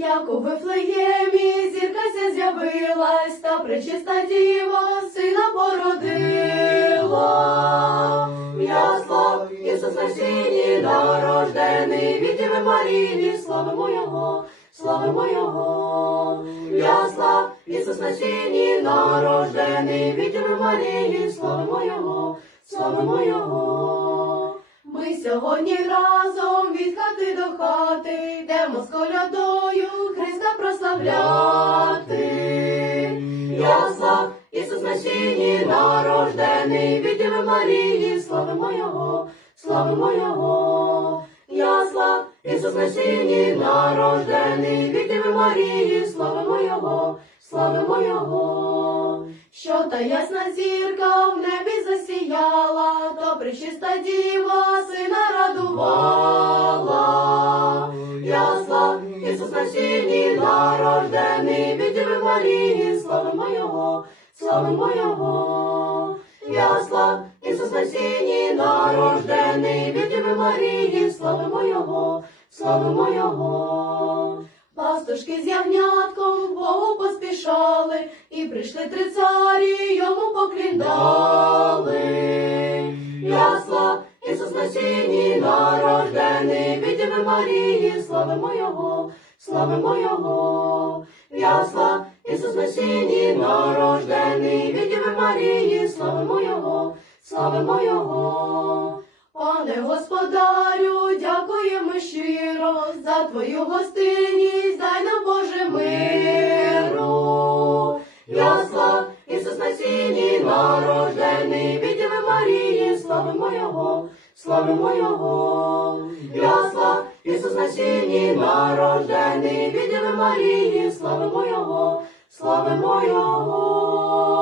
Як у Вифлеємі зіркася з'явилась, та пречиста діва сина породила. Ясла, Ісус на сіні народжений, від Діви Марії, славимо Його, славимо Його. Ясла, Ісус на сіні народжений, від Діви Марії, славимо Його, славимо Його. Ми сьогодні разом від хати до хати йдемо з колядою Христа прославляти. Ясла, Ісус на сіні народжений, від Діви Марії, славимо Його, славимо Його. Ясла, Ісус на сіні народжений, від Діви Марії, славимо Його, славимо Його. Що та ясна зірка в небі засіяла, то причиста діва сина радувала. На сіні народжений, від Діви Марії, славимо Його, славимо Його. Ясла, Ісус на сіні народжений, від Діви Марії, славимо Його, славимо Його. Пастушки з ягнятком Богу поспішали, і прийшли три царі, йому покліндали. Ясла, Ісус на сіні народжений, Марії, славимо Його, славимо Його. Ясла, Ісус на сіні народжений, від Діви Марії, славимо Його, славимо Його. Пане Господарю, дякуємо щиро за твою гостинність, дай нам Боже миру. Ясла, Ісус на сіні народжений, від Діви Марії, славимо Його, славимо Його. Ясла, Спасінні нарождений, від Марії, славимо Його, слави моєго.